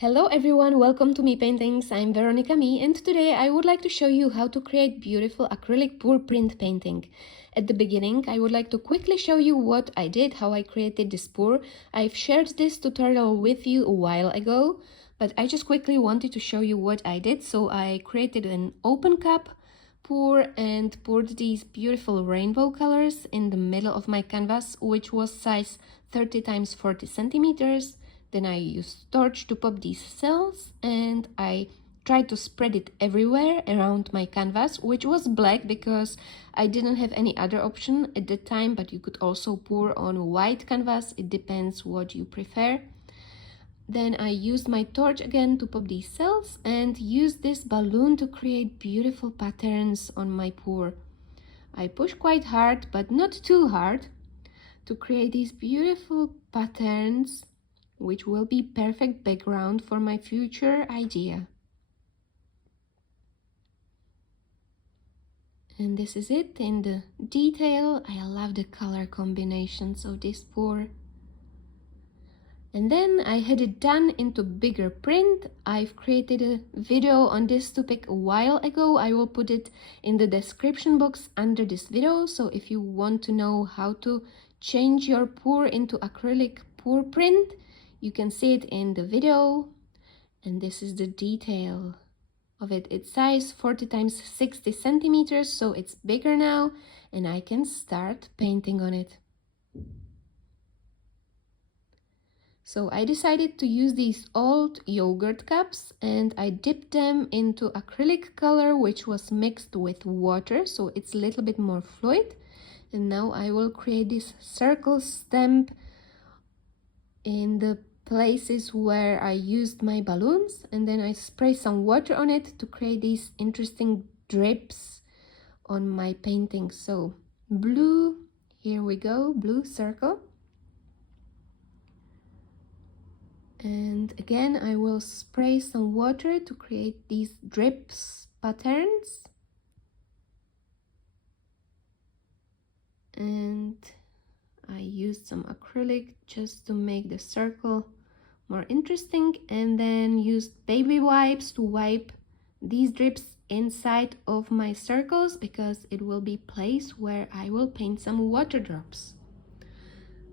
Hello everyone, welcome to Me Paintings. I'm Veronica Me, and today I would like to show you how to create beautiful acrylic pour print painting. At the beginning, I would like to quickly show you what I did, how I created this pour. I've shared this tutorial with you a while ago, but I just quickly wanted to show you what I did. So I created an open cup pour and poured these beautiful rainbow colors in the middle of my canvas, which was size 30 times 40 centimeters. Then I used torch to pop these cells and I tried to spread it everywhere around my canvas, which was black because I didn't have any other option at the time, but you could also pour on white canvas. It depends what you prefer. Then I used my torch again to pop these cells and used this balloon to create beautiful patterns on my pour. I pushed quite hard, but not too hard, to create these beautiful patterns, which will be perfect background for my future idea. And this is it in the detail. I love the color combinations of this pour. And then I had it done into bigger print. I've created a video on this topic a while ago. I will put it in the description box under this video. So if you want to know how to change your pour into acrylic pour print, you can see it in the video. And this is the detail of it. It's size 40 times 60 centimeters, so it's bigger now, and I can start painting on it. So I decided to use these old yogurt cups and I dipped them into acrylic color, which was mixed with water, so it's a little bit more fluid. And now I will create this circle stamp in the places where I used my balloons, and then I spray some water on it to create these interesting drips on my painting. So blue, here we go, blue circle. And again, I will spray some water to create these drips patterns. And I used some acrylic just to make the circle more interesting, and then used baby wipes to wipe these drips inside of my circles because it will be place where I will paint some water drops.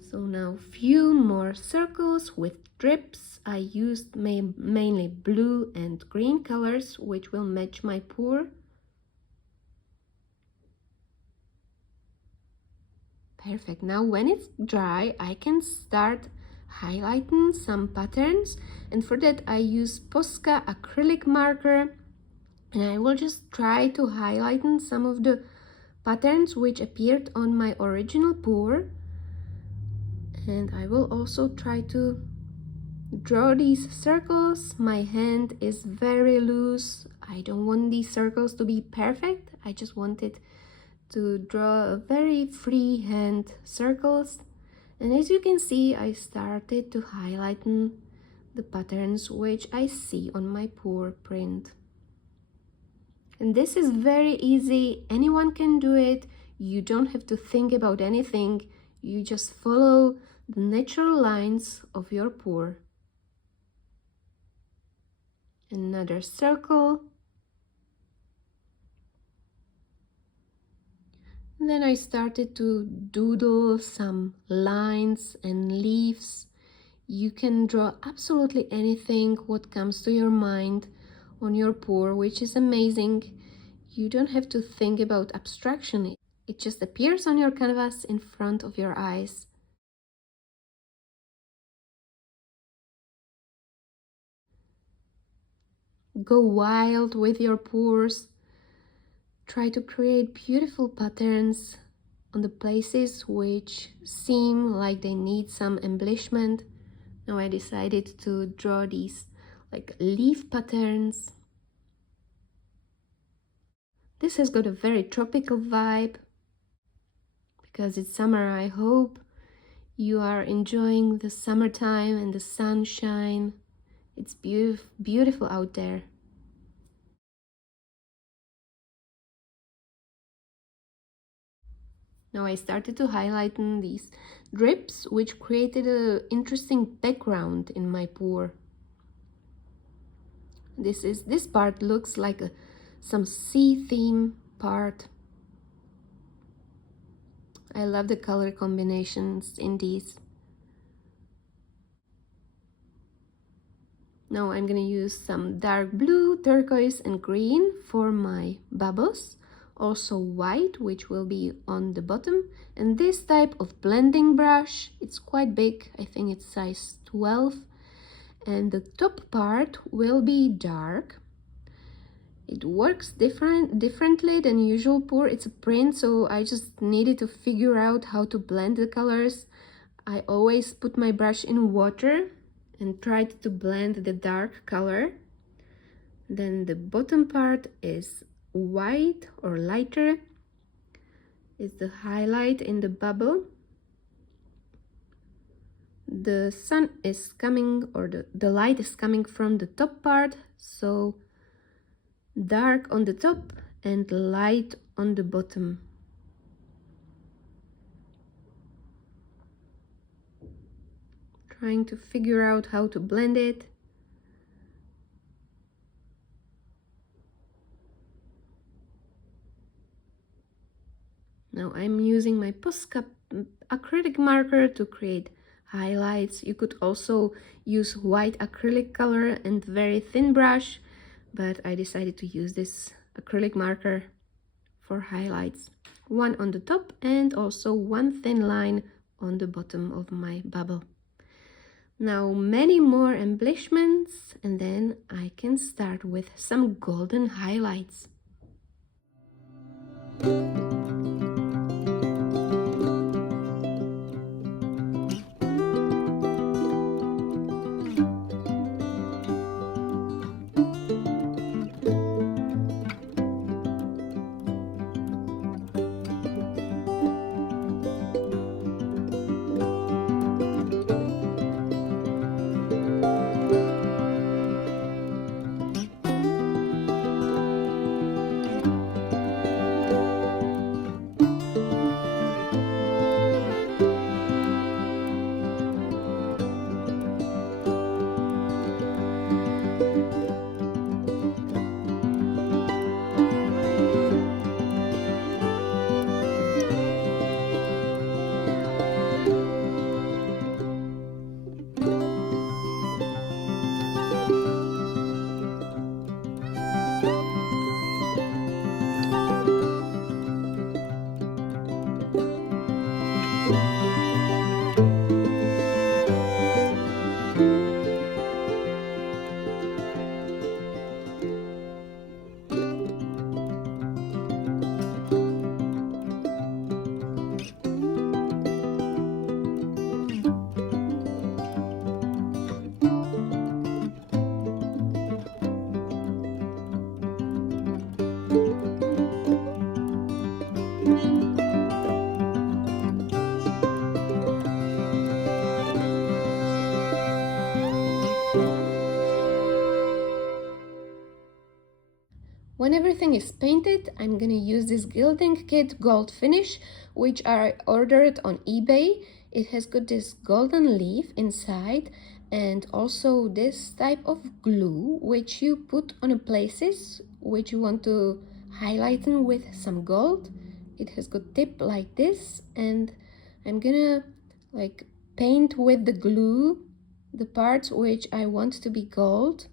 So now few more circles with drips. I used mainly blue and green colors, which will match my pour. Perfect. Now when it's dry, I can start highlighting some patterns, and for that I use Posca acrylic marker, and I will just try to highlight some of the patterns which appeared on my original pour. And I will also try to draw these circles. My hand is very loose. I don't want these circles to be perfect. I just wanted to draw very free hand circles. And as you can see, I started to highlight the patterns which I see on my pour print. And this is very easy. Anyone can do it. You don't have to think about anything. You just follow the natural lines of your pour. Another circle. And then I started to doodle some lines and leaves. You can draw absolutely anything what comes to your mind on your pour, which is amazing. You don't have to think about abstraction. It just appears on your canvas in front of your eyes. Go wild with your pours. Try to create beautiful patterns on the places which seem like they need some embellishment. Now I decided to draw these like leaf patterns. This has got a very tropical vibe because it's summer. I hope you are enjoying the summertime and the sunshine. It's beautiful out there. Now I started to highlight these drips, which created an interesting background in my pour. This part looks like some sea theme part. I love the color combinations in these. Now I'm gonna use some dark blue, turquoise and green for my bubbles. Also white, which will be on the bottom. And this type of blending brush, it's quite big. I think it's size 12. And the top part will be dark. It works differently than usual pour. It's a print, so I just needed to figure out how to blend the colors. I always put my brush in water and tried to blend the dark color. Then the bottom part is white or lighter. It's the highlight in the bubble. The sun is coming, or the light is coming from the top part, so dark on the top and light on the bottom. Trying to figure out how to blend it. Now I'm using my Posca acrylic marker to create highlights. You could also use white acrylic color and very thin brush, but I decided to use this acrylic marker for highlights. One on the top and also one thin line on the bottom of my bubble. Now many more embellishments, and then I can start with some golden highlights. When everything is painted, I'm gonna use this Gilding kit gold finish, which I ordered on eBay. It has got this golden leaf inside and also this type of glue, which you put on places which you want to highlight them with some gold. It has got tip like this, and I'm gonna like paint with the glue the parts which I want to be gold.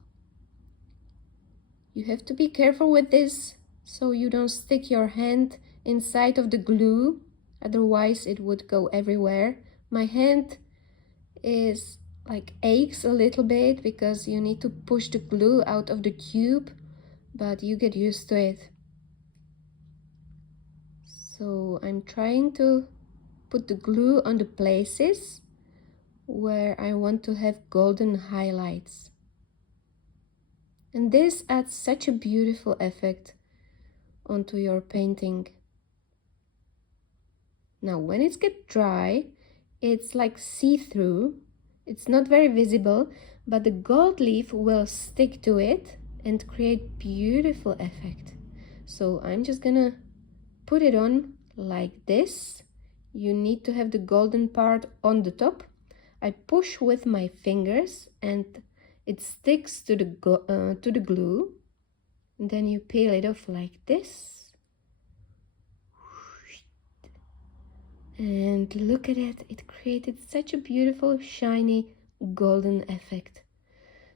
You have to be careful with this so you don't stick your hand inside of the glue, otherwise it would go everywhere. My hand is like aches a little bit because you need to push the glue out of the tube, but you get used to it. So I'm trying to put the glue on the places where I want to have golden highlights. And this adds such a beautiful effect onto your painting. Now when it gets dry, it's like see-through. It's not very visible, but the gold leaf will stick to it and create beautiful effect. So I'm just gonna put it on like this. You need to have the golden part on the top. I push with my fingers and It sticks to the glue, and then you peel it off like this. And look at it, it created such a beautiful shiny golden effect.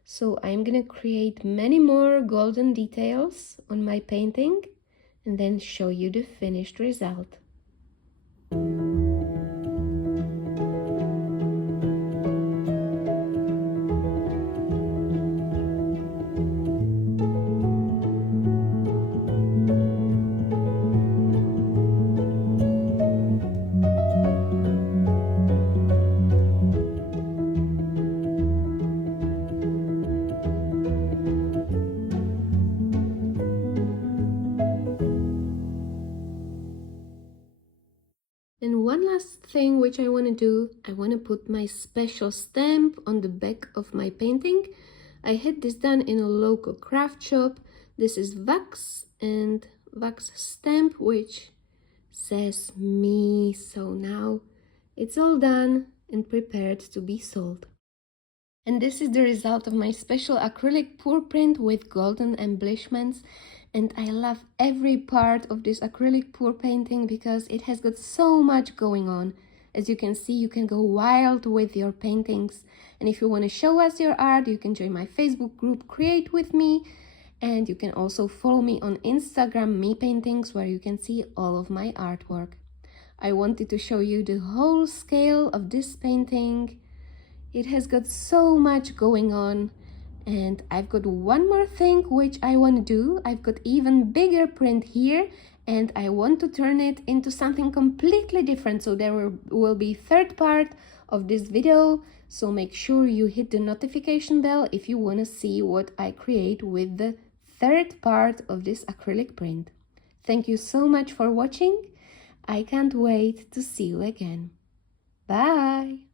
So I'm gonna create many more golden details on my painting and then show you the finished result. And one last thing which I want to do, I want to put my special stamp on the back of my painting. I had this done in a local craft shop. This is wax and wax stamp which says me. So now it's all done and prepared to be sold. And this is the result of my special acrylic pour print with golden embellishments. And I love every part of this acrylic pour painting because it has got so much going on. As you can see, you can go wild with your paintings. And if you want to show us your art, you can join my Facebook group Create With Me. And you can also follow me on Instagram, Me Paintings, where you can see all of my artwork. I wanted to show you the whole scale of this painting. It has got so much going on. And I've got one more thing which I want to do. I've got even bigger print here and I want to turn it into something completely different. So there will be third part of this video. So make sure you hit the notification bell if you want to see what I create with the third part of this acrylic print. Thank you so much for watching. I can't wait to see you again. Bye!